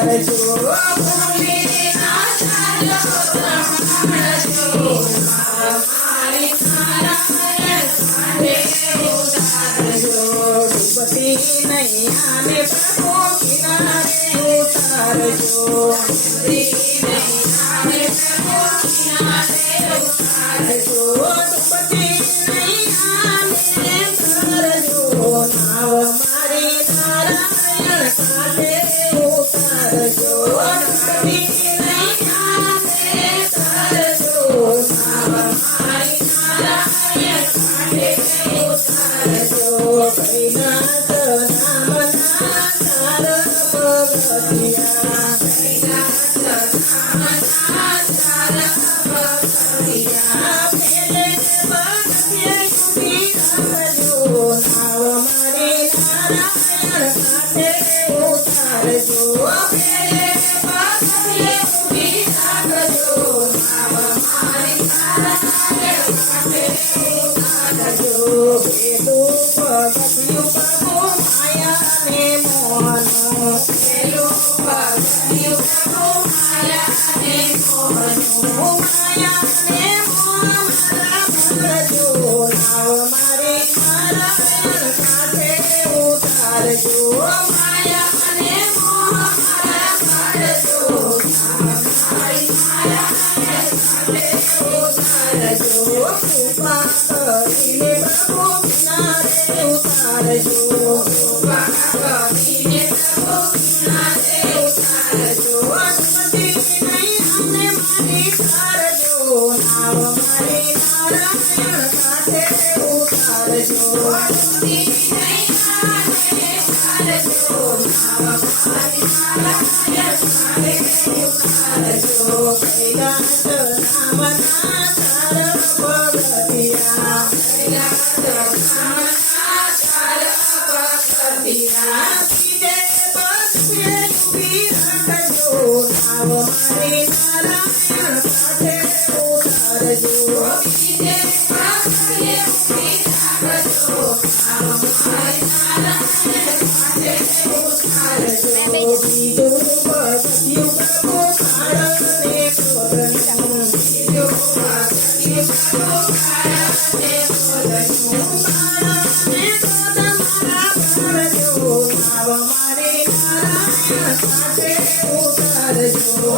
ઉતારજો ભૂલીના ચાલો રમણજો મારી નારાયણ કાંઠે ઉતારજો ડૂબતી નૈયાને પ્રભુ કિનારે ઉતારજો ડૂબતી નૈયાને પ્રભુ કિનારે ઉતારજો ડૂબતી નૈયાને ઉતારજો નાવ મારી નારાયણ કાંઠે ઉતારજો ડૂબતી નૈયાને ઉતારજો નાવ મારી નારાયણ કાંઠે ઉતારજો કૈલાસ નામના ચાર પગથિયા કૈલાસ નામના ચાર પગથિયા પેલે પગથિયે ઊભી રાખજો નાવ મારી નારાયણ કાંઠે ઉતારજો પેલે પગથિયે ઊભી રાખજો નાવ મારી નારાયણ કાંઠે ઉતારજો પેલું પગથિયું પ્રભુ માયાને મોહનું પેલું પગથિયું પ્રભુ માયાને મોહનું માયાને મોહ મારા ભરજો નાવ મારી નારાયણ કાંઠે ઉતારજો માયાને મોહ મારા ભરજો નાવ મારી નારાયણ કાંઠે ઉતારજો કૃપા કરીને પ્રભુ કિનારે ઉતારજો કૃપા કરીને પ્રભુ કિનારે ઉતારજો ડૂબતી નૈયાને મારી તારજો નાવ મારી નારાયણ કાંઠે ઉતારજો ડૂબતી નૈયાને ઉતારજો નાવ મારી નારાયણ કાંઠે ઉતારજો કૈલાસ નામના ચાર પગથિયા કૈલાસ નામના ચાર પગથિયા બીજે પગથિયે ઊભી રાખજો નાવ મારી નારાયણ કાંઠે ઉતારજો બીજે પગથિયે ઊભી રાખજો નાવ મારી નારાયણ કાંઠે ઉતારજો બીજું પગથિયું પ્રભુ કાળને ક્રોધનું બીજું પગથિયું પ્રભુ કાળને ક્રોધનું કાળને ક્રોધ મારા ભરજો નાવ મારી નારાયણ કાંઠે ઉતારજો